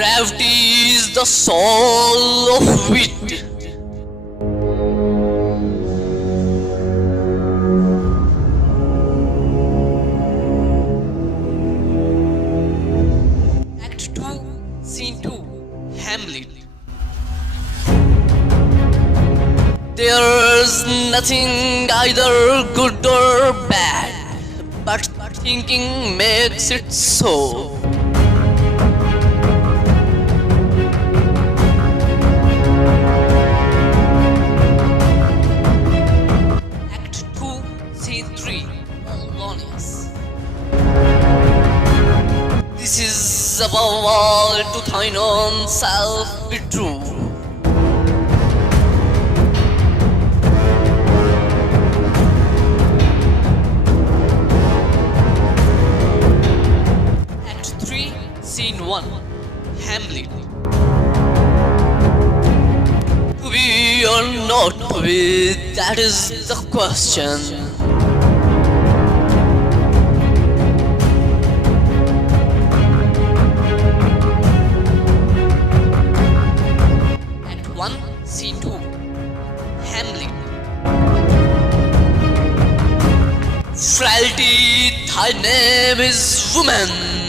Gravity is the soul of wit. Act 2, Scene 2, Hamlet. There's nothing either good or bad, but thinking makes it so. Act 2, Scene 3, Polonius. This is above all to thine own self be true. Act 3, Scene 1, Hamlet. To be or not to be, that is the question. Act 1, Scene 2, Hamlet. Frailty, thy name is woman.